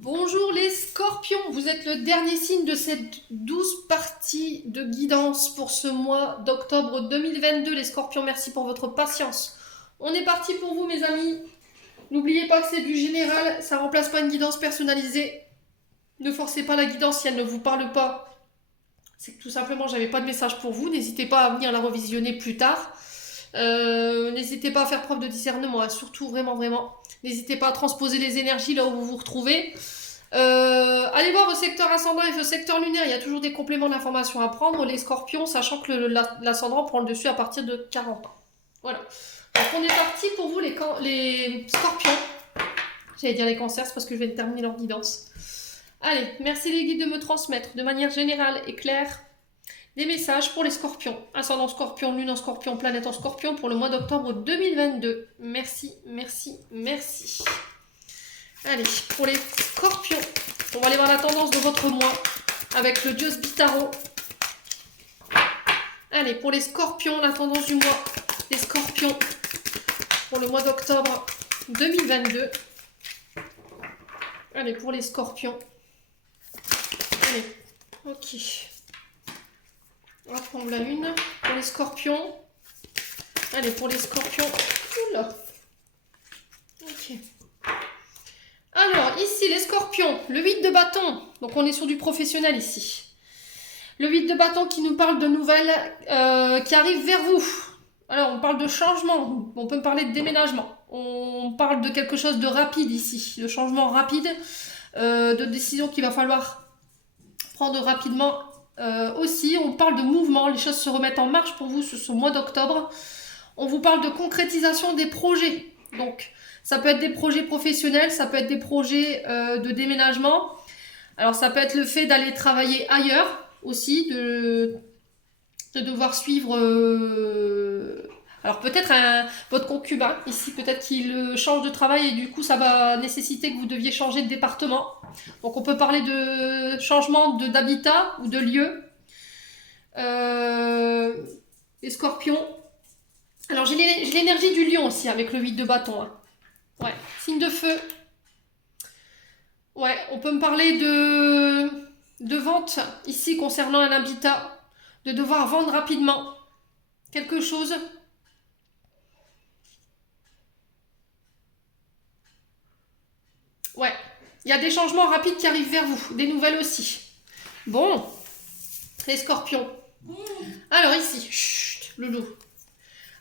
Bonjour les scorpions, vous êtes le dernier signe de cette douce partie de guidance pour ce mois d'octobre 2022. Les scorpions, merci pour votre patience. On est parti pour vous mes amis. N'oubliez pas que c'est du général, ça remplace pas une guidance personnalisée. Ne forcez pas la guidance si elle ne vous parle pas. C'est que tout simplement j'avais pas de message pour vous. N'hésitez pas à venir la revisionner plus tard. N'hésitez pas à faire preuve de discernement, hein, surtout vraiment. N'hésitez pas à transposer les énergies là où vous vous retrouvez. Allez voir vos secteurs ascendants et vos secteurs lunaires, il y a toujours des compléments d'informations à prendre, les scorpions, sachant que l'ascendant prend le dessus à partir de 40 ans. Voilà. Donc on est parti pour vous les scorpions. J'allais dire les cancers, c'est parce que je viens de terminer leur guidance. Allez, merci les guides de me transmettre de manière générale et claire des messages pour les scorpions. Ascendant scorpion, lune en scorpion, planète en scorpion pour le mois d'octobre 2022. Merci. Allez, pour les scorpions, on va aller voir la tendance de votre mois avec le dieu Bitaro. Allez, pour les scorpions, la tendance du mois des scorpions pour le mois d'octobre 2022. Allez, pour les scorpions. Allez, ok. On va prendre la une. Pour les scorpions. Allez, pour les scorpions. Oula. Ok. Alors, ici, les scorpions. Le 8 de bâton. Donc, on est sur du professionnel ici. Le 8 de bâton qui nous parle de nouvelles qui arrivent vers vous. Alors, on parle de changement. On peut parler de déménagement. On parle de quelque chose de rapide ici. De changement rapide. De décision qu'il va falloir prendre rapidement. Aussi, on parle de mouvement, les choses se remettent en marche pour vous ce mois d'octobre. On vous parle de concrétisation des projets. Donc, ça peut être des projets professionnels, ça peut être des projets de déménagement. Alors, ça peut être le fait d'aller travailler ailleurs aussi, de devoir suivre... alors, peut-être votre concubin, ici, peut-être qu'il change de travail et du coup, ça va nécessiter que vous deviez changer de département. Donc on peut parler de changement d'habitat ou de lieu. Les scorpions. Alors j'ai l'énergie du lion aussi avec le 8 de bâton. Hein. Ouais, signe de feu. Ouais, on peut me parler de vente ici concernant un habitat. De devoir vendre rapidement quelque chose. Ouais. Il y a des changements rapides qui arrivent vers vous, des nouvelles aussi. Bon, les scorpions. Alors ici, chut, loulou.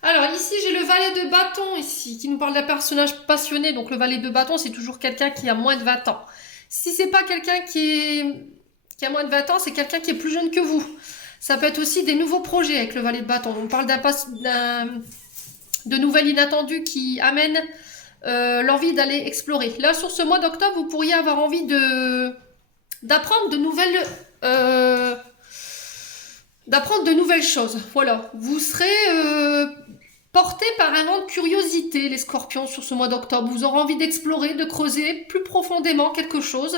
Alors ici, j'ai le valet de bâton ici, qui nous parle d'un personnage passionné. Donc le valet de bâton, c'est toujours quelqu'un qui a moins de 20 ans. Si c'est pas quelqu'un qui a moins de 20 ans, c'est quelqu'un qui est plus jeune que vous. Ça peut être aussi des nouveaux projets avec le valet de bâton. On parle de nouvelles inattendues qui amènent l'envie d'aller explorer. Là, sur ce mois d'octobre, vous pourriez avoir envie d'apprendre de nouvelles choses. Voilà, vous serez porté par un vent de curiosité, les scorpions, sur ce mois d'octobre. Vous aurez envie d'explorer, de creuser plus profondément quelque chose.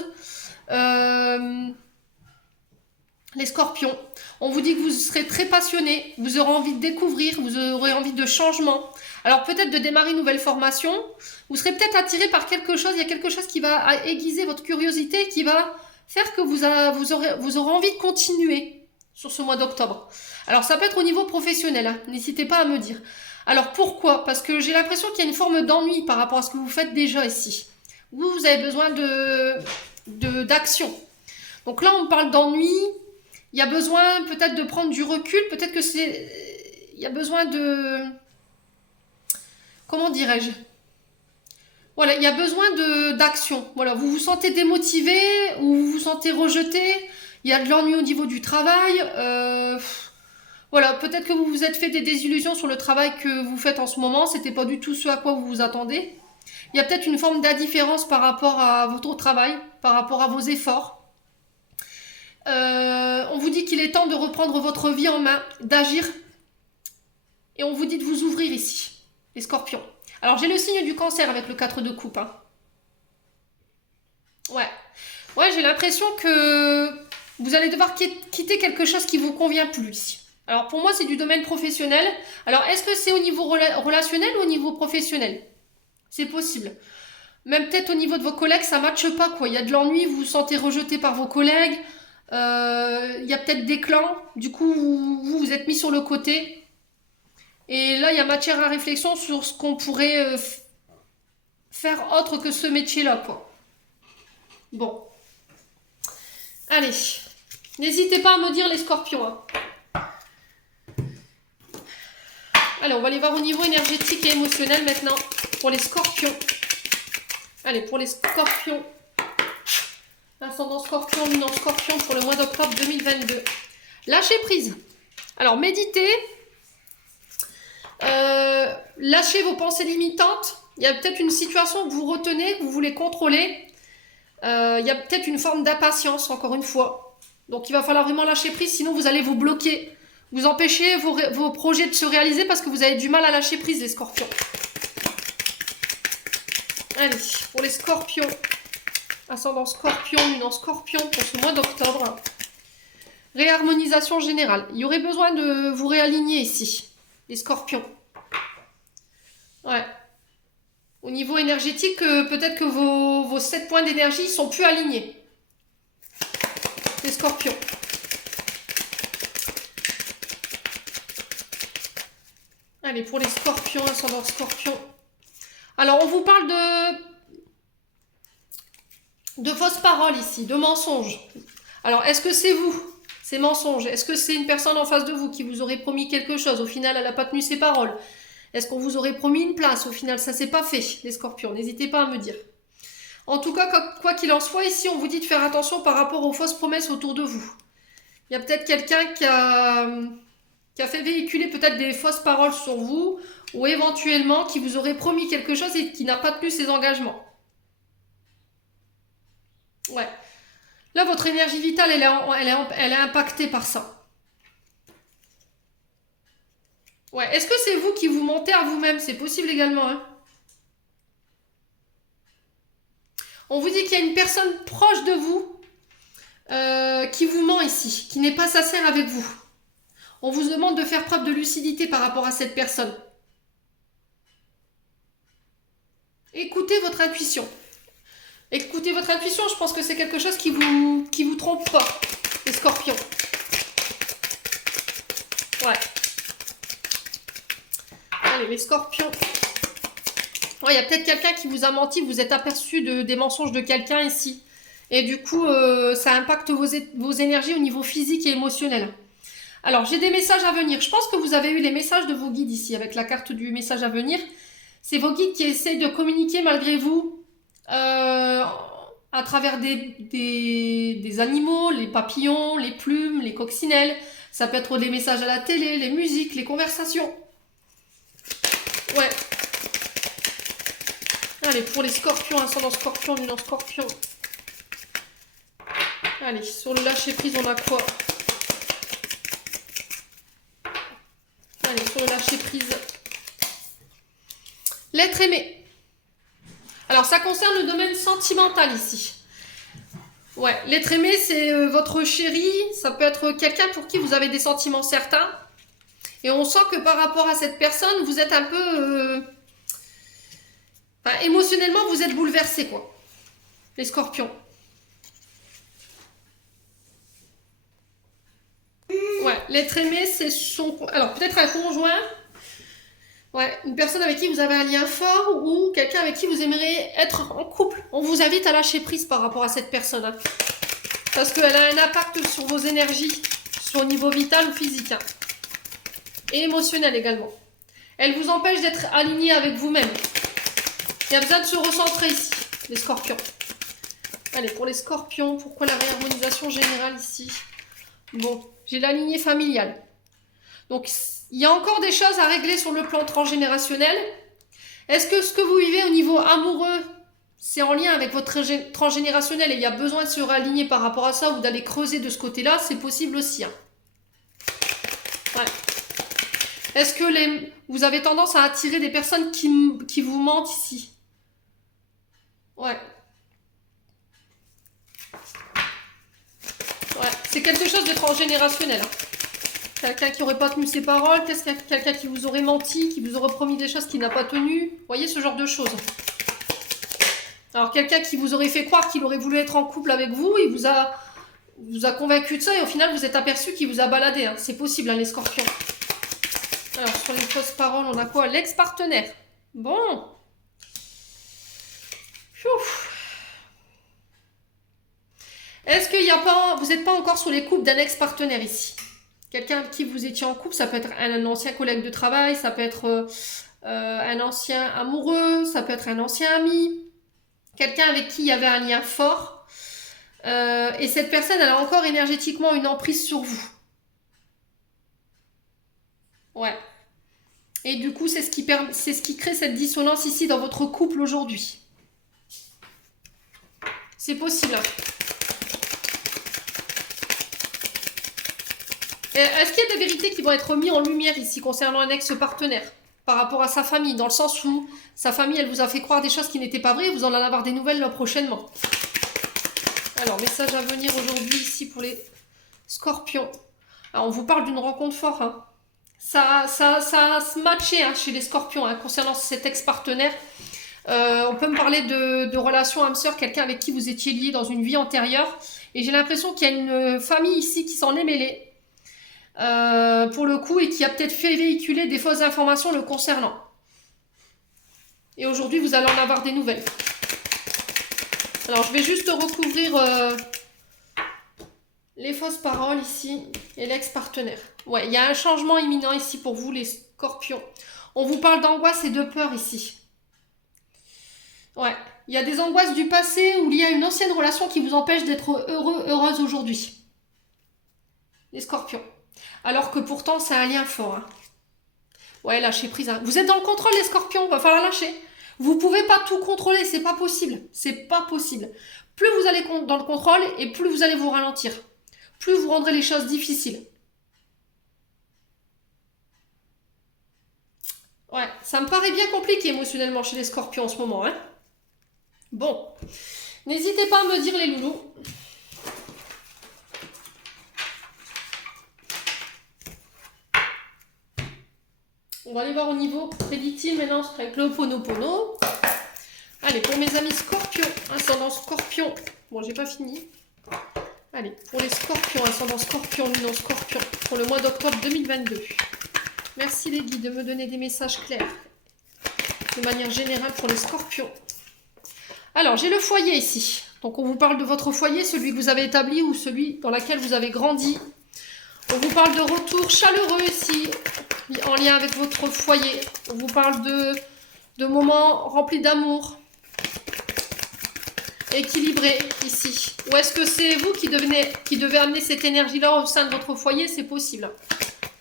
Les scorpions, on vous dit que vous serez très passionné, vous aurez envie de découvrir, vous aurez envie de changement. Alors peut-être de démarrer une nouvelle formation, vous serez peut-être attiré par quelque chose, il y a quelque chose qui va aiguiser votre curiosité, qui va faire que vous aurez envie de continuer sur ce mois d'octobre. Alors ça peut être au niveau professionnel, hein, n'hésitez pas à me dire. Alors pourquoi? Parce que j'ai l'impression qu'il y a une forme d'ennui par rapport à ce que vous faites déjà ici. Vous avez besoin d'action. Donc là on parle d'ennui. Il y a besoin peut-être de prendre du recul, peut-être que il y a besoin de... Comment dirais-je? Voilà, il y a besoin d'action. Voilà, vous vous sentez démotivé ou vous vous sentez rejeté. Il y a de l'ennui au niveau du travail. Voilà, peut-être que vous vous êtes fait des désillusions sur le travail que vous faites en ce moment. C'était pas du tout ce à quoi vous vous attendez. Il y a peut-être une forme d'indifférence par rapport à votre travail, par rapport à vos efforts. On vous dit qu'il est temps de reprendre votre vie en main, d'agir. Et on vous dit de vous ouvrir ici, les scorpions. Alors j'ai le signe du cancer avec le 4 de coupe. Hein. Ouais, j'ai l'impression que vous allez devoir quitter quelque chose qui vous convient plus ici. Alors pour moi c'est du domaine professionnel. Alors est-ce que c'est au niveau relationnel ou au niveau professionnel? C'est possible. Même peut-être au niveau de vos collègues, ça ne matche pas, quoi. Il y a de l'ennui, vous vous sentez rejeté par vos collègues. Il y a peut-être des clans. Du coup, vous êtes mis sur le côté. Et là, il y a matière à réflexion sur ce qu'on pourrait faire autre que ce métier-là, quoi. Bon. Allez. N'hésitez pas à me dire les scorpions. Hein. Allez, on va aller voir au niveau énergétique et émotionnel maintenant pour les scorpions. Allez, pour les scorpions. Ascendant scorpion, lune en scorpion pour le mois d'octobre 2022. Lâchez prise. Alors, méditez. Lâchez vos pensées limitantes. Il y a peut-être une situation que vous retenez, que vous voulez contrôler. Il y a peut-être une forme d'impatience, encore une fois. Donc, il va falloir vraiment lâcher prise, sinon vous allez vous bloquer. Vous empêchez vos projets de se réaliser parce que vous avez du mal à lâcher prise, les scorpions. Allez, pour les scorpions. Ascendant scorpion, lune en scorpion pour ce mois d'octobre. Réharmonisation générale. Il y aurait besoin de vous réaligner ici, les scorpions. Ouais. Au niveau énergétique, peut-être que vos 7 points d'énergie sont plus alignés. Les scorpions. Allez, pour les scorpions, ascendant scorpion. Alors, on vous parle de fausses paroles ici, de mensonges. Alors, est-ce que c'est vous, ces mensonges? Est-ce que c'est une personne en face de vous qui vous aurait promis quelque chose? Au final, elle n'a pas tenu ses paroles. Est-ce qu'on vous aurait promis une place? Au final, ça ne s'est pas fait, les scorpions. N'hésitez pas à me dire. En tout cas, quoi qu'il en soit, ici, on vous dit de faire attention par rapport aux fausses promesses autour de vous. Il y a peut-être quelqu'un qui a fait véhiculer peut-être des fausses paroles sur vous, ou éventuellement qui vous aurait promis quelque chose et qui n'a pas tenu ses engagements. Ouais. Là, votre énergie vitale, elle est impactée par ça. Ouais. Est-ce que c'est vous qui vous mentez à vous-même? C'est possible également, hein. On vous dit qu'il y a une personne proche de vous qui vous ment ici, qui n'est pas sincère avec vous. On vous demande de faire preuve de lucidité par rapport à cette personne. Écoutez votre intuition. Écoutez votre intuition, je pense que c'est quelque chose qui vous trompe pas, les scorpions. Ouais. Allez, les scorpions. Ouais, il y a peut-être quelqu'un qui vous a menti, vous êtes aperçu des mensonges de quelqu'un ici. Et du coup, ça impacte vos énergies au niveau physique et émotionnel. Alors, j'ai des messages à venir. Je pense que vous avez eu les messages de vos guides ici, avec la carte du message à venir. C'est vos guides qui essayent de communiquer malgré vous à travers des animaux, les papillons, les plumes, les coccinelles. Ça peut être des messages à la télé, les musiques, les conversations. Ouais. Allez, pour les scorpions, ascendant scorpion, lune en scorpion. Allez, sur le lâcher prise, on a quoi? Allez, sur le lâcher prise. L'être aimé. Alors, ça concerne le domaine sentimental ici. Ouais, l'être aimé, c'est votre chéri. Ça peut être quelqu'un pour qui vous avez des sentiments certains. Et on sent que par rapport à cette personne, vous êtes un peu... émotionnellement, vous êtes bouleversé, quoi. Les scorpions. Ouais, l'être aimé, c'est son... Alors, peut-être un conjoint. Ouais, une personne avec qui vous avez un lien fort ou quelqu'un avec qui vous aimeriez être en couple. On vous invite à lâcher prise par rapport à cette personne. Hein. Parce qu'elle a un impact sur vos énergies, sur le niveau vital ou physique. Hein. Et émotionnel également. Elle vous empêche d'être aligné avec vous-même. Il y a besoin de se recentrer ici, les scorpions. Allez, pour les scorpions, pourquoi la réharmonisation générale ici? Bon, j'ai la lignée familiale. Donc, il y a encore des choses à régler sur le plan transgénérationnel. Est-ce que ce que vous vivez au niveau amoureux, c'est en lien avec votre transgénérationnel et il y a besoin de se réaligner par rapport à ça ou d'aller creuser de ce côté-là? C'est possible aussi. Hein. Ouais. Est-ce que vous avez tendance à attirer des personnes qui vous mentent ici? Ouais. Ouais, c'est quelque chose de transgénérationnel. Hein. Quelqu'un qui n'aurait pas tenu ses paroles, quelqu'un qui vous aurait menti, qui vous aurait promis des choses qu'il n'a pas tenues. Vous voyez ce genre de choses. Alors, quelqu'un qui vous aurait fait croire qu'il aurait voulu être en couple avec vous, il vous a convaincu de ça et au final, vous êtes aperçu qu'il vous a baladé. Hein. C'est possible, hein, les scorpions. Alors, sur les fausses paroles, on a quoi? L'ex-partenaire. Bon. Ouf. Est-ce qu'il n'y a pas... Vous n'êtes pas encore sur les couples d'un ex-partenaire ici? Quelqu'un avec qui vous étiez en couple, ça peut être un ancien collègue de travail, ça peut être un ancien amoureux, ça peut être un ancien ami. Quelqu'un avec qui il y avait un lien fort. Et cette personne, elle a encore énergétiquement une emprise sur vous. Ouais. Et du coup, c'est ce qui crée cette dissonance ici dans votre couple aujourd'hui. C'est possible. Est-ce qu'il y a des vérités qui vont être mises en lumière ici concernant un ex-partenaire par rapport à sa famille, dans le sens où sa famille, elle vous a fait croire des choses qui n'étaient pas vraies et vous en allez avoir des nouvelles là prochainement. Alors, message à venir aujourd'hui ici pour les scorpions. Alors, on vous parle d'une rencontre forte. Hein. Ça a se matché hein, chez les scorpions hein, concernant cet ex-partenaire. On peut me parler de relation âme sœur, quelqu'un avec qui vous étiez lié dans une vie antérieure. Et j'ai l'impression qu'il y a une famille ici qui s'en est mêlée. Pour le coup, et qui a peut-être fait véhiculer des fausses informations le concernant. Et aujourd'hui, vous allez en avoir des nouvelles. Alors, je vais juste recouvrir les fausses paroles ici et l'ex-partenaire. Ouais, il y a un changement imminent ici pour vous, les scorpions. On vous parle d'angoisse et de peur ici. Ouais, il y a des angoisses du passé où il y a une ancienne relation qui vous empêche d'être heureux, heureuse aujourd'hui. Les scorpions. Alors que pourtant, c'est un lien fort. Hein. Ouais, lâchez prise. Hein. Vous êtes dans le contrôle, les scorpions, va falloir lâcher. Vous pouvez pas tout contrôler, c'est pas possible. C'est pas possible. Plus vous allez dans le contrôle et plus vous allez vous ralentir. Plus vous rendrez les choses difficiles. Ouais, ça me paraît bien compliqué émotionnellement chez les scorpions en ce moment. Hein. Bon, n'hésitez pas à me dire les loulous. On va aller voir au niveau prédictif maintenant avec le Ho'oponopono. Allez, pour mes amis scorpions, ascendant scorpion. Bon, j'ai pas fini. Allez, pour les scorpions, ascendant scorpion, luminant scorpion, pour le mois d'octobre 2022. Merci les guides de me donner des messages clairs. De manière générale pour les scorpions. Alors, j'ai le foyer ici. Donc, on vous parle de votre foyer, celui que vous avez établi ou celui dans lequel vous avez grandi. On vous parle de retour chaleureux ici, en lien avec votre foyer. On vous parle de moments remplis d'amour, équilibrés ici. Ou est-ce que c'est vous qui devez amener cette énergie-là au sein de votre foyer? C'est possible.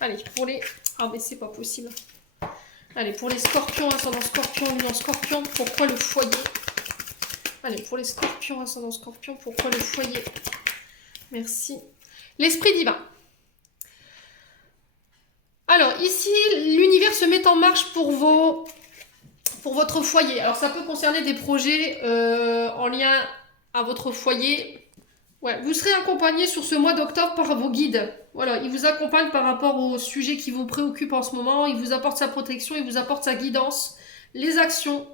Allez, pour les... Ah, mais c'est pas possible. Allez, pour les scorpions, ascendant scorpion, luminant scorpion, pourquoi le foyer? Allez, pour les scorpions, ascendant scorpion, pourquoi le foyer? Merci. L'esprit divin. Alors, ici, l'univers se met en marche pour votre foyer. Alors, ça peut concerner des projets en lien à votre foyer. Ouais, vous serez accompagné sur ce mois d'octobre par vos guides. Voilà, ils vous accompagnent par rapport au sujet qui vous préoccupe en ce moment. Il vous apporte sa protection, il vous apporte sa guidance, les actions.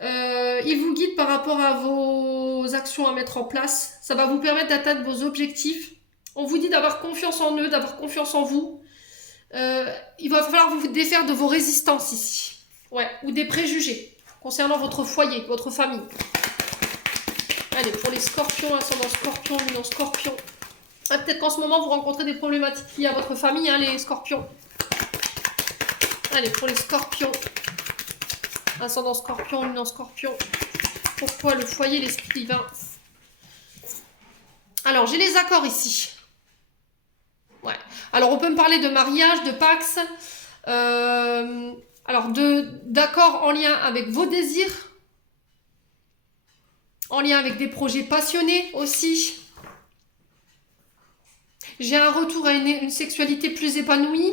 Il vous guide par rapport à vos actions à mettre en place. Ça va vous permettre d'atteindre vos objectifs. On vous dit d'avoir confiance en eux, d'avoir confiance en vous. Il va falloir vous défaire de vos résistances ici. Ouais, ou des préjugés concernant votre foyer, votre famille. Allez, pour les scorpions, ascendant scorpion, luminant scorpion. Ah, peut-être qu'en ce moment, vous rencontrez des problématiques liées à votre famille, hein, les scorpions. Allez, pour les scorpions, ascendant scorpion, luminant scorpion. Pourquoi le foyer, l'esprit divin? Alors, j'ai les accords ici. Ouais. Alors, on peut me parler de mariage, de pax. Alors, d'accords en lien avec vos désirs. En lien avec des projets passionnés aussi. J'ai un retour à une sexualité plus épanouie.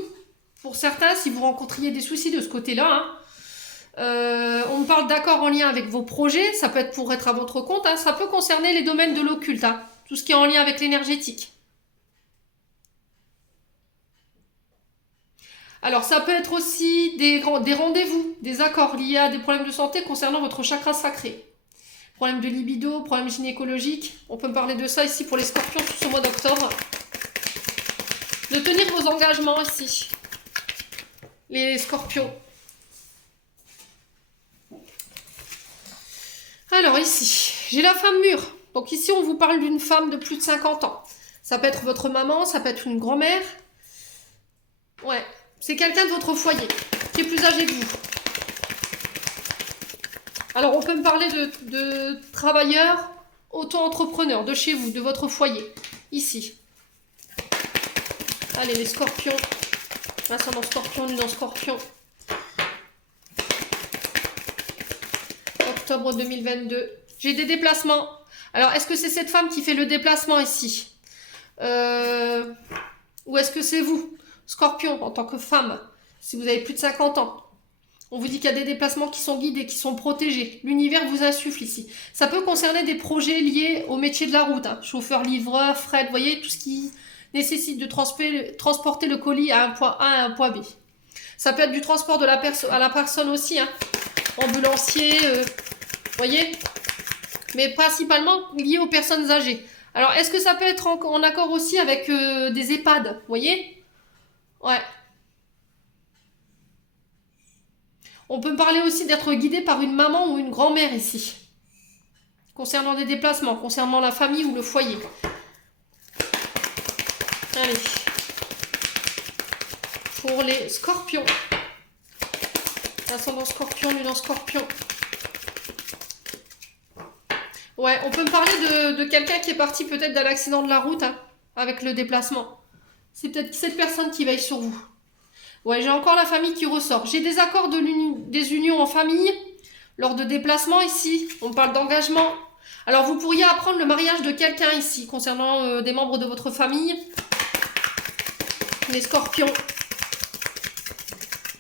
Pour certains, si vous rencontriez des soucis de ce côté-là. Hein. On me parle d'accords en lien avec vos projets. Ça peut être pour être à votre compte. Hein. Ça peut concerner les domaines de l'occulte. Hein. Tout ce qui est en lien avec l'énergétique. Alors, ça peut être aussi des rendez-vous, des accords liés à des problèmes de santé concernant votre chakra sacré. problème de libido, problème gynécologique. On peut me parler de ça ici pour les scorpions tout ce mois d'octobre. De tenir vos engagements ici, les scorpions. Alors ici, j'ai la femme mûre. Donc ici, on vous parle d'une femme de plus de 50 ans. Ça peut être votre maman, ça peut être une grand-mère. Ouais, c'est quelqu'un de votre foyer qui est plus âgé que vous. Alors, on peut me parler de travailleurs auto-entrepreneurs, de chez vous, de votre foyer, ici. Allez, les scorpions. Ascendant scorpion, lune en scorpion. Octobre 2022. J'ai des déplacements. Alors, est-ce que c'est cette femme qui fait le déplacement ici ou est-ce que c'est vous, scorpion, en tant que femme, si vous avez plus de 50 ans? On vous dit qu'il y a des déplacements qui sont guidés, qui sont protégés. L'univers vous insuffle ici. Ça peut concerner des projets liés au métier de la route. Hein. Chauffeur, livreur, fret, vous voyez, tout ce qui nécessite de transporter le colis à un point A à un point B. Ça peut être du transport de à la personne aussi. Hein. Ambulancier, vous voyez. Mais principalement lié aux personnes âgées. Alors, est-ce que ça peut être en accord aussi avec des EHPAD, vous voyez? Ouais. On peut parler aussi d'être guidé par une maman ou une grand-mère ici. Concernant des déplacements, concernant la famille ou le foyer. Allez. Pour les scorpions. Ascendant scorpion, lune en scorpion. Ouais, on peut me parler de quelqu'un qui est parti peut-être d'un accident de la route hein, avec le déplacement. C'est peut-être cette personne qui veille sur vous. Ouais, j'ai encore la famille qui ressort. J'ai des accords des unions en famille lors de déplacements ici. On parle d'engagement. Alors, vous pourriez apprendre le mariage de quelqu'un ici, concernant des membres de votre famille. Les scorpions.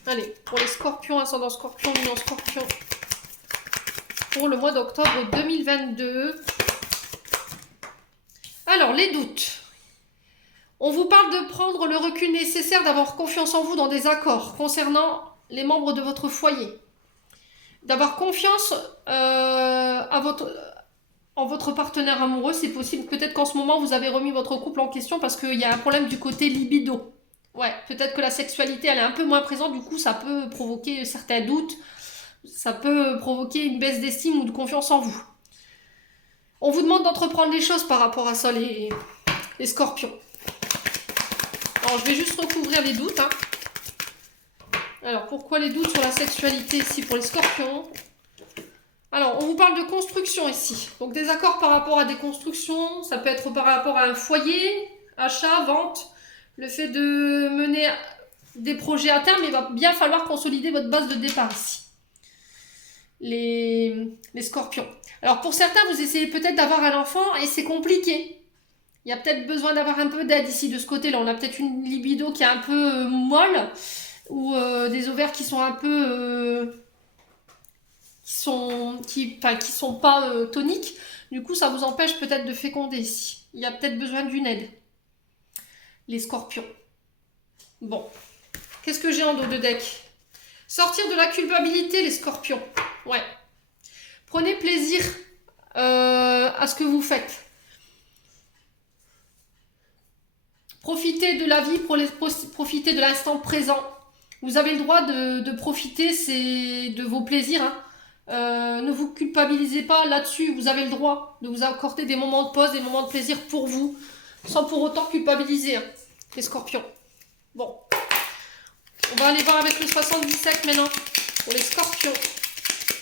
Allez, pour les scorpions, ascendant scorpion, lune en scorpion. Pour le mois d'octobre 2022. Alors, les doutes. On vous parle de prendre le recul nécessaire, d'avoir confiance en vous dans des accords concernant les membres de votre foyer. D'avoir confiance en votre partenaire amoureux, c'est possible. Peut-être qu'en ce moment, vous avez remis votre couple en question parce qu'il y a un problème du côté libido. Ouais, peut-être que la sexualité, elle est un peu moins présente, du coup, ça peut provoquer certains doutes. Ça peut provoquer une baisse d'estime ou de confiance en vous. On vous demande d'entreprendre les choses par rapport à ça, les scorpions. Alors, je vais juste recouvrir les doutes. Hein. Alors, pourquoi les doutes sur la sexualité ici pour les scorpions? Alors, on vous parle de construction ici. Donc, des accords par rapport à des constructions. Ça peut être par rapport à un foyer, achat, vente. Le fait de mener des projets à terme, il va bien falloir consolider votre base de départ ici. Les scorpions. Alors, pour certains, vous essayez peut-être d'avoir un enfant et c'est compliqué. Il y a peut-être besoin d'avoir un peu d'aide ici de ce côté-là. On a peut-être une libido qui est un peu molle ou des ovaires qui sont un peu qui sont pas toniques. Du coup, ça vous empêche peut-être de féconder ici. Il y a peut-être besoin d'une aide. Les scorpions. Bon. Qu'est-ce que j'ai en dos de deck? Sortir de la culpabilité, les scorpions. Ouais. Prenez plaisir à ce que vous faites. Profitez de la vie, profitez de l'instant présent. Vous avez le droit de profiter de vos plaisirs. Hein. Ne vous culpabilisez pas là-dessus. Vous avez le droit de vous accorder des moments de pause, des moments de plaisir pour vous, sans pour autant culpabiliser, hein, les scorpions. Bon. On va aller voir avec le 77 maintenant, pour les scorpions.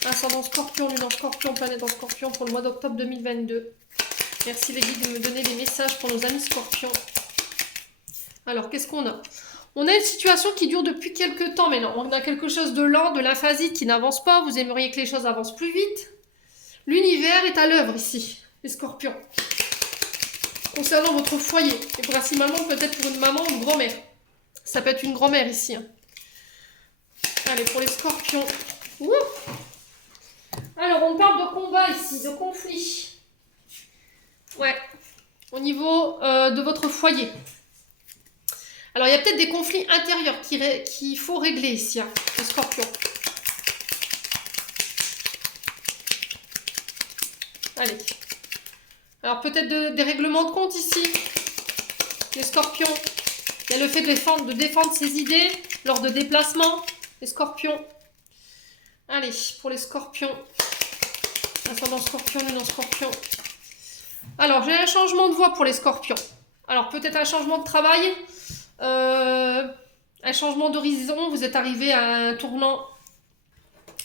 Ascendant scorpion, lune en scorpion, planète en scorpion pour le mois d'octobre 2022. Merci les guides de me donner des messages pour nos amis scorpions. Alors, qu'est-ce qu'on a? On a une situation qui dure depuis quelques temps maintenant. On a quelque chose de lent, de lymphasite qui n'avance pas. Vous aimeriez que les choses avancent plus vite. L'univers est à l'œuvre ici, les scorpions. Concernant votre foyer, et principalement peut-être pour une maman ou une grand-mère. Ça peut être une grand-mère ici. Hein. Allez, pour les scorpions. Ouh. Alors, on parle de combat ici, de conflit. Ouais, au niveau de votre foyer. Alors, il y a peut-être des conflits intérieurs qu'il faut régler ici, hein, les scorpions. Allez. Alors peut-être des règlements de compte ici. Les scorpions. Il y a le fait de défendre ses idées lors de déplacements. Les scorpions. Allez, pour les scorpions. Ascendant scorpion, lunan scorpion. Alors, j'ai un changement de voie pour les scorpions. Alors, peut-être un changement de travail. Un changement d'horizon. Vous êtes arrivé à un tournant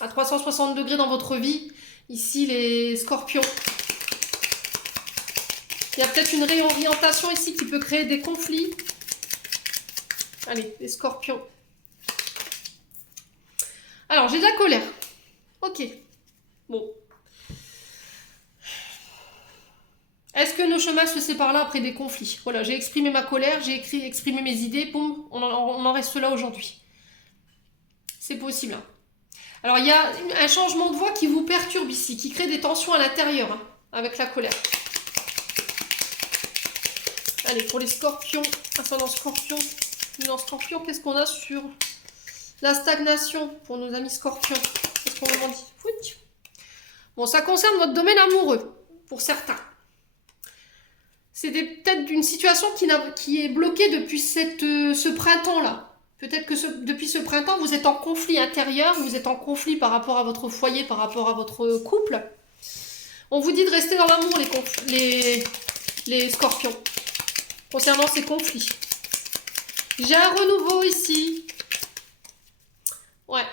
à 360 degrés dans votre vie. Ici, les scorpions. Il y a peut-être une réorientation ici qui peut créer des conflits. Allez, les scorpions. Alors, j'ai de la colère. Ok. Bon. Est-ce que nos chemins se séparent là après des conflits? Voilà, j'ai exprimé ma colère, j'ai exprimé mes idées, boum, on en reste là aujourd'hui. C'est possible. Hein. Alors, il y a un changement de voix qui vous perturbe ici, qui crée des tensions à l'intérieur, hein, avec la colère. Allez, pour les scorpions, ascendant scorpion, lunan scorpion, qu'est-ce qu'on a sur la stagnation pour nos amis scorpions? Qu'est-ce qu'on leur dit? Fouic. Bon, ça concerne votre domaine amoureux, pour certains. C'est peut-être une situation qui est bloquée depuis ce printemps-là. Peut-être que depuis ce printemps, vous êtes en conflit intérieur, vous êtes en conflit par rapport à votre foyer, par rapport à votre couple. On vous dit de rester dans l'amour, les scorpions, concernant ces conflits. J'ai un renouveau ici. Ouais,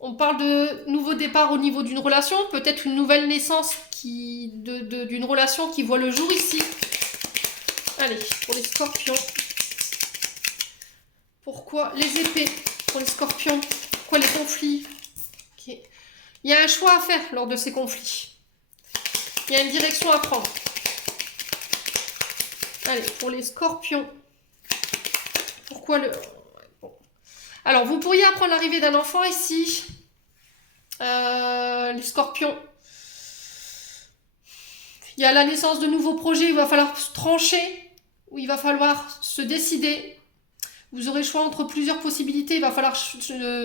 on parle de nouveau départ au niveau d'une relation, peut-être une nouvelle naissance d'une relation qui voit le jour ici. Allez, pour les scorpions. Pourquoi les épées pour les scorpions? Pourquoi les conflits? Okay. Il y a un choix à faire lors de ces conflits. Il y a une direction à prendre. Allez, pour les scorpions. Pourquoi le... Bon. Alors, vous pourriez apprendre l'arrivée d'un enfant ici. Les scorpions. Il y a la naissance de nouveaux projets. Il va falloir trancher. Ou il va falloir se décider. Vous aurez le choix entre plusieurs possibilités. Il va falloir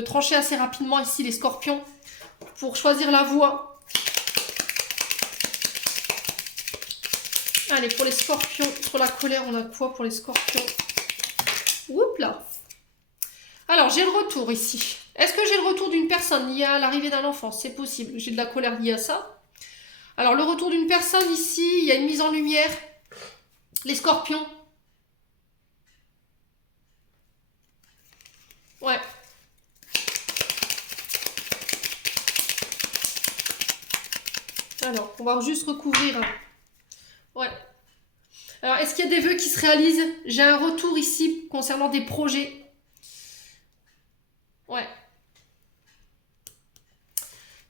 trancher assez rapidement ici les scorpions pour choisir la voie. Allez, pour les scorpions, sur la colère, on a quoi pour les scorpions? Oups là. Alors, j'ai le retour ici. Est-ce que j'ai le retour d'une personne liée à l'arrivée d'un enfant? C'est possible. J'ai de la colère liée à ça. Alors, le retour d'une personne ici, il y a une mise en lumière. Les scorpions. Ouais. Alors, on va juste recouvrir. Ouais. Alors, est-ce qu'il y a des vœux qui se réalisent? J'ai un retour ici concernant des projets. Ouais.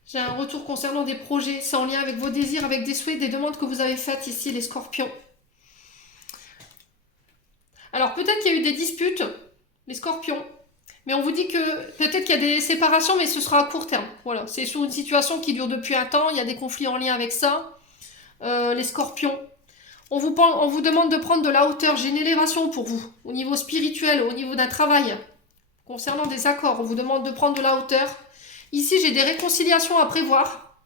J'ai un retour concernant des projets. C'est en lien avec vos désirs, avec des souhaits, des demandes que vous avez faites ici, les scorpions. Alors, peut-être qu'il y a eu des disputes, les scorpions. Mais on vous dit que peut-être qu'il y a des séparations, mais ce sera à court terme. Voilà, c'est sur une situation qui dure depuis un temps. Il y a des conflits en lien avec ça. Les scorpions. On vous demande de prendre de la hauteur. J'ai une élévation pour vous, au niveau spirituel, au niveau d'un travail. Concernant des accords, on vous demande de prendre de la hauteur. Ici, j'ai des réconciliations à prévoir.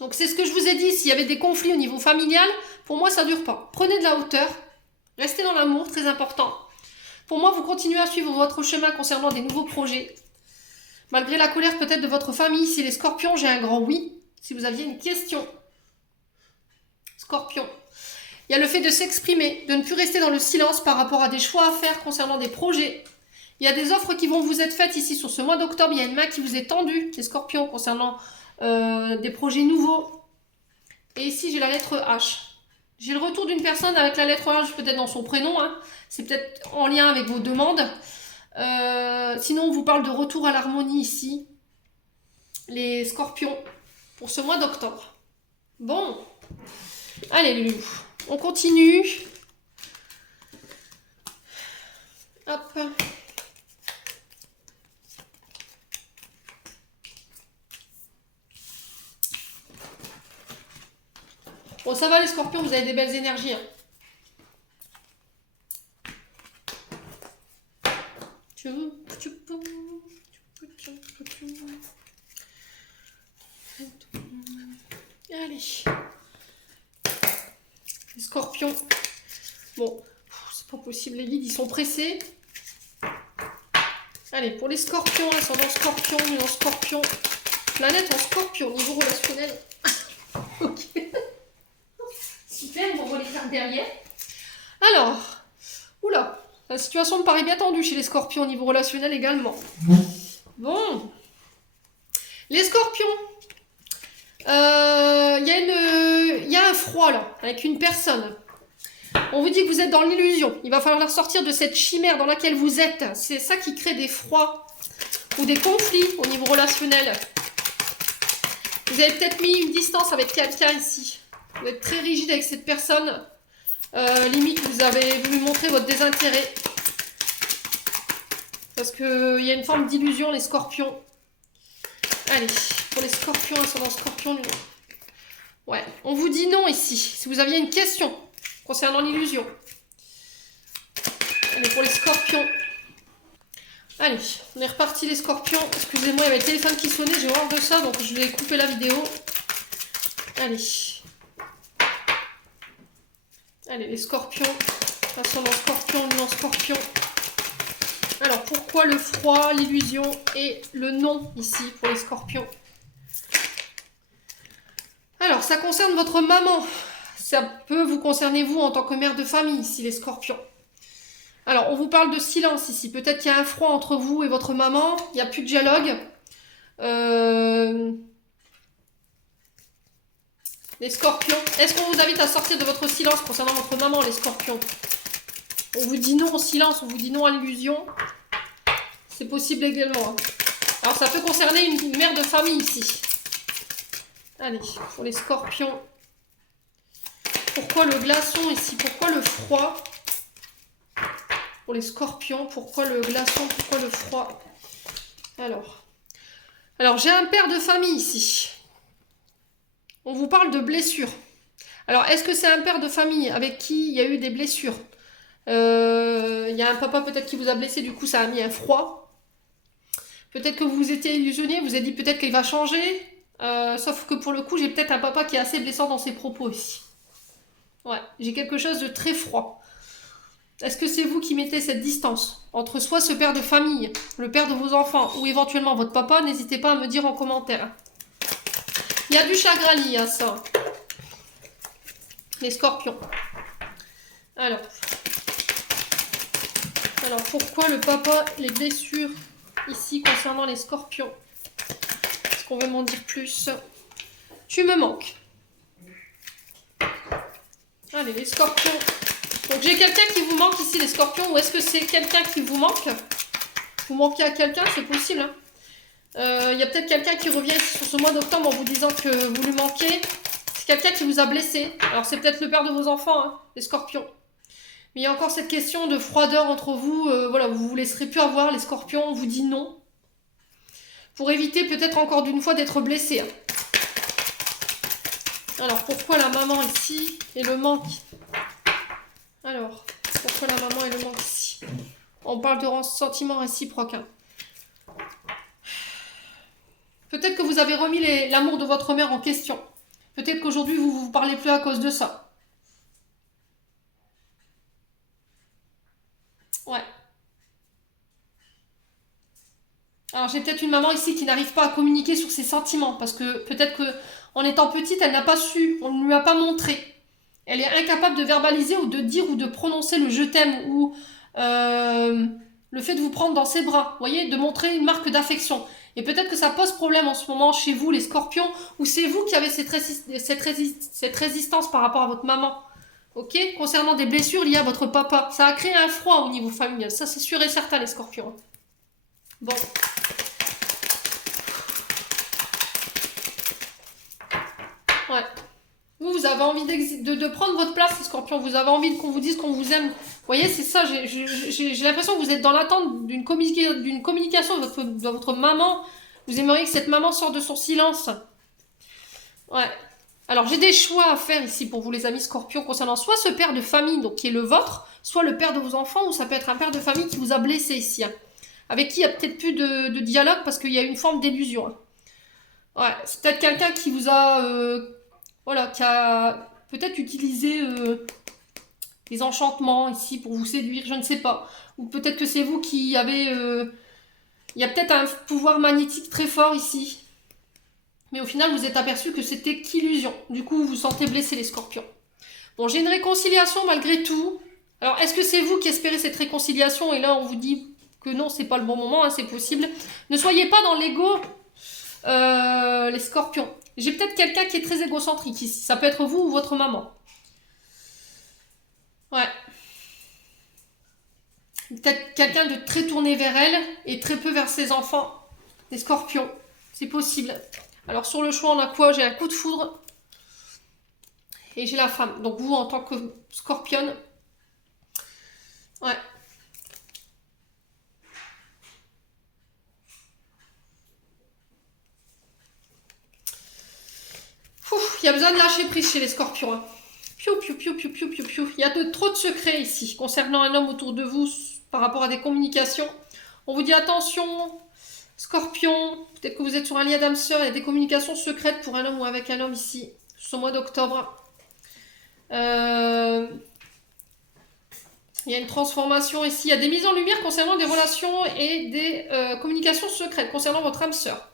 Donc, c'est ce que je vous ai dit. S'il y avait des conflits au niveau familial, pour moi, ça ne dure pas. Prenez de la hauteur. Restez dans l'amour, très important. Pour moi, vous continuez à suivre votre chemin concernant des nouveaux projets. Malgré la colère peut-être de votre famille, si les scorpions, j'ai un grand oui. Si vous aviez une question. Scorpion. Il y a le fait de s'exprimer, de ne plus rester dans le silence par rapport à des choix à faire concernant des projets. Il y a des offres qui vont vous être faites ici sur ce mois d'octobre. Il y a une main qui vous est tendue, les scorpions, concernant des projets nouveaux. Et ici, j'ai la lettre H. J'ai le retour d'une personne avec la lettre H, peut-être dans son prénom. Hein. C'est peut-être en lien avec vos demandes. Sinon, on vous parle de retour à l'harmonie ici. Les scorpions, pour ce mois d'octobre. Bon. Allez, les loups. On continue. Hop. Bon, ça va les scorpions, vous avez des belles énergies. Hein. Allez. Les scorpions. Bon, c'est pas possible, les guides, ils sont pressés. Allez, pour les scorpions, ascendant scorpion, en scorpion, planète en scorpion, niveau relationnel. Ok. Super, on va les faire derrière. Alors, oula, la situation me paraît bien tendue chez les scorpions au niveau relationnel également. Bon. Les scorpions. Il y a un froid là, avec une personne. On vous dit que vous êtes dans l'illusion. Il va falloir sortir de cette chimère dans laquelle vous êtes. C'est ça qui crée des froids ou des conflits au niveau relationnel. Vous avez peut-être mis une distance avec quelqu'un ici. Vous êtes très rigide avec cette personne. Limite, vous avez voulu montrer votre désintérêt. Parce qu'il y a une forme d'illusion, les scorpions. Allez, pour les scorpions, ascendant scorpion. Ouais, on vous dit non ici. Si vous aviez une question concernant l'illusion. Allez, pour les scorpions. Allez, on est reparti les scorpions. Excusez-moi, il y avait le téléphone qui sonnait, j'ai horreur de ça, donc je vais couper la vidéo. Allez. Allez, les scorpions. Ascendant scorpion, non scorpion. Alors, pourquoi le froid, l'illusion et le non ici pour les scorpions? Alors, ça concerne votre maman. Ça peut vous concerner vous en tant que mère de famille ici, les scorpions. Alors, on vous parle de silence ici. Peut-être qu'il y a un froid entre vous et votre maman. Il n'y a plus de dialogue. Les scorpions. Est-ce qu'on vous invite à sortir de votre silence concernant votre maman, les scorpions? On vous dit non au silence, on vous dit non à l'illusion. C'est possible également. Hein. Alors, ça peut concerner une mère de famille ici. Allez, pour les scorpions. Pourquoi le glaçon ici? Pourquoi le froid? Pour les scorpions, pourquoi le glaçon? Pourquoi le froid? Alors j'ai un père de famille ici. On vous parle de blessures. Alors, est-ce que c'est un père de famille avec qui il y a eu des blessures? Il y a un papa peut-être qui vous a blessé, du coup ça a mis un froid. Peut-être que vous vous étiez illusionné, vous avez dit peut-être qu'il va changer. Sauf que pour le coup, j'ai peut-être un papa qui est assez blessant dans ses propos ici. Ouais, j'ai quelque chose de très froid. Est-ce que c'est vous qui mettez cette distance entre soit ce père de famille, le père de vos enfants, ou éventuellement votre papa? N'hésitez pas à me dire en commentaire. Il y a du chagrin lié à ça. Les scorpions. Alors, pourquoi le papa, les blessures ici concernant les scorpions? Est-ce qu'on veut m'en dire plus? Tu me manques. Allez, les scorpions. Donc j'ai quelqu'un qui vous manque ici, les scorpions. Ou est-ce que c'est quelqu'un qui vous manque? Vous manquez à quelqu'un, c'est possible. Hein. Il y a peut-être quelqu'un qui revient ici sur ce mois d'octobre en vous disant que vous lui manquez. C'est quelqu'un qui vous a blessé. Alors c'est peut-être le père de vos enfants, hein, les scorpions. Mais il y a encore cette question de froideur entre vous. Voilà, vous ne vous laisserez plus avoir, les scorpions. On vous dit non. Pour éviter peut-être encore d'une fois d'être blessé. Hein. Alors pourquoi la maman ici et le manque? Alors, pourquoi la maman et le manque ici? On parle de sentiments réciproques. Hein. Peut-être que vous avez remis l'amour de votre mère en question. Peut-être qu'aujourd'hui, vous ne vous parlez plus à cause de ça. Ouais. Alors, j'ai peut-être une maman ici qui n'arrive pas à communiquer sur ses sentiments. Parce que peut-être qu'en étant petite, elle n'a pas su. On ne lui a pas montré. Elle est incapable de verbaliser ou de dire ou de prononcer le « je t'aime » ou le fait de vous prendre dans ses bras. Vous voyez, de montrer une marque d'affection. Et peut-être que ça pose problème en ce moment chez vous, les scorpions, ou c'est vous qui avez cette résistance par rapport à votre maman. Ok? Concernant des blessures liées à votre papa. Ça a créé un froid au niveau familial. Ça, c'est sûr et certain, les scorpions. Bon. Ouais. Vous avez envie de prendre votre place, les scorpions. Vous avez envie qu'on vous dise qu'on vous aime. Vous voyez, c'est ça. J'ai l'impression que vous êtes dans l'attente d'une communication de votre maman. Vous aimeriez que cette maman sorte de son silence. Ouais. Alors, j'ai des choix à faire ici pour vous, les amis scorpions, concernant soit ce père de famille, donc qui est le vôtre, soit le père de vos enfants, ou ça peut être un père de famille qui vous a blessé ici. Hein, avec qui il n'y a peut-être plus de dialogue parce qu'il y a une forme d'illusion. Hein. Ouais, c'est peut-être quelqu'un qui vous a... voilà, qui a peut-être utiliser des enchantements ici pour vous séduire, je ne sais pas. Ou peut-être que c'est vous qui avez... il y a peut-être un pouvoir magnétique très fort ici. Mais au final, vous êtes aperçu que c'était qu'illusion. Du coup, vous vous sentez blessé, les scorpions. Bon, j'ai une réconciliation malgré tout. Alors, est-ce que c'est vous qui espérez cette réconciliation? Et là, on vous dit que non, c'est pas le bon moment, hein, c'est possible. Ne soyez pas dans l'ego, les scorpions. J'ai peut-être quelqu'un qui est très égocentrique ici. Ça peut être vous ou votre maman. Ouais. Peut-être quelqu'un de très tourné vers elle et très peu vers ses enfants. Les scorpions. C'est possible. Alors, sur le choix, on a quoi? J'ai un coup de foudre. Et j'ai la femme. Donc, vous, en tant que scorpionne. Ouais. Il y a besoin de lâcher prise chez les scorpions. Hein. Piou, piou, piou, piou, piou, piou, piou. Il y a trop de secrets ici concernant un homme autour de vous par rapport à des communications. On vous dit attention, scorpion. Peut-être que vous êtes sur un lien d'âme sœur. Il y a des communications secrètes pour un homme ou avec un homme ici, ce mois d'octobre. Il y a une transformation ici. Il y a des mises en lumière concernant des relations et des communications secrètes concernant votre âme sœur.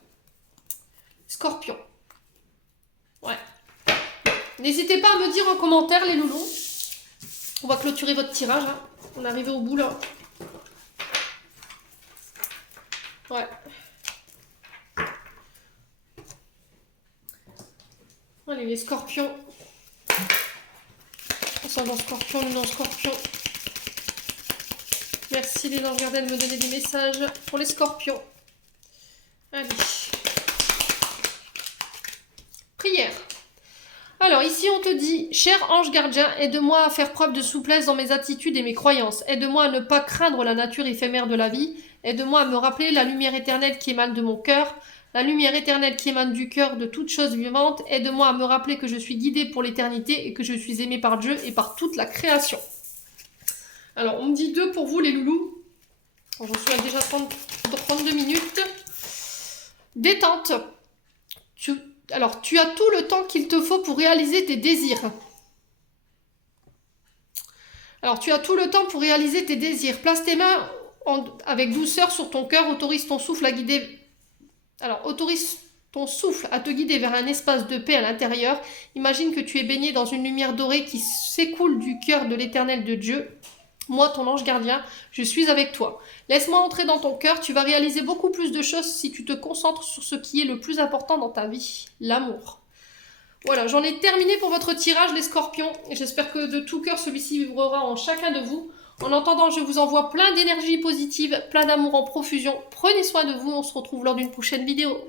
Scorpion. Ouais. N'hésitez pas à me dire en commentaire, les loulous. On va clôturer votre tirage. Hein. On est arrivé au bout, là. Ouais. Allez, les scorpions. Ascendant scorpion, lunan scorpion. Merci les anges gardiens de me donner des messages pour les scorpions. Allez. Prière. Alors ici on te dit, cher ange gardien, aide-moi à faire preuve de souplesse dans mes attitudes et mes croyances. Aide-moi à ne pas craindre la nature éphémère de la vie. Aide-moi à me rappeler la lumière éternelle qui émane de mon cœur. La lumière éternelle qui émane du cœur de toute chose vivante. Aide-moi à me rappeler que je suis guidée pour l'éternité et que je suis aimée par Dieu et par toute la création. Alors on me dit 2 pour vous les loulous. Je suis à déjà 32 minutes. Détente. Alors, tu as tout le temps qu'il te faut pour réaliser tes désirs. Alors, tu as tout le temps pour réaliser tes désirs. Place tes mains avec douceur sur ton cœur. Autorise ton souffle à guider... Alors, autorise ton souffle à te guider vers un espace de paix à l'intérieur. Imagine que tu es baigné dans une lumière dorée qui s'écoule du cœur de l'éternel de Dieu. Moi, ton ange gardien, je suis avec toi. Laisse-moi entrer dans ton cœur, tu vas réaliser beaucoup plus de choses si tu te concentres sur ce qui est le plus important dans ta vie, l'amour. Voilà, j'en ai terminé pour votre tirage, les scorpions. Et j'espère que de tout cœur, celui-ci vibrera en chacun de vous. En attendant, je vous envoie plein d'énergie positive, plein d'amour en profusion. Prenez soin de vous, on se retrouve lors d'une prochaine vidéo.